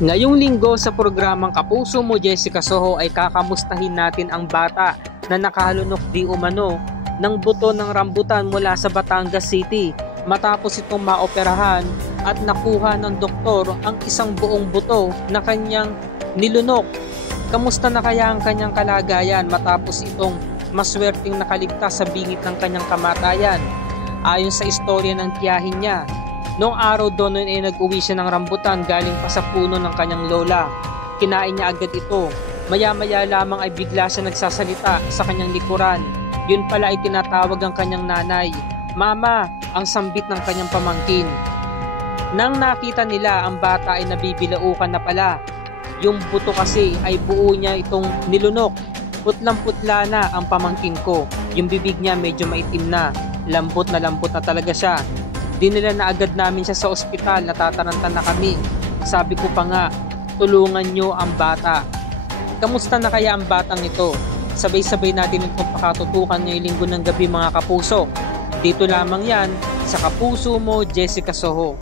Ngayong linggo sa programang Kapuso Mo Jessica Soho ay kakamustahin natin ang bata na nakahalunok di umano ng buto ng rambutan mula sa Batangas City matapos itong maoperahan at nakuha ng doktor ang isang buong buto na kanyang nilunok. Kamusta na kaya ang kanyang kalagayan matapos itong maswerteng nakaligtas sa bingit ng kanyang kamatayan? Ayon sa istorya ng tiyahin niya, noong araw doon ay nag-uwi siya ng rambutan galing pa sa puno ng kanyang lola. Kinain niya agad ito. Maya-maya lamang ay bigla siya nagsasalita sa kanyang likuran. Yun pala ay tinatawag ang kanyang nanay, Mama, ang sambit ng kanyang pamangkin. Nang nakita nila ang bata ay nabibilaukan na pala. Yung buto kasi ay buo niya itong nilunok. Putlang-putla na ang pamangkin ko. Yung bibig niya medyo maitim na. Lambot na talaga siya. Dinala na agad namin siya sa ospital, natataranta na kami. Sabi ko pa nga, tulungan nyo ang bata. Kamusta na kaya ang batang ito? Sabay-sabay natin itong pakatutukan ngayong linggo ng gabi mga kapuso. Dito lamang yan sa Kapuso Mo Jessica Soho.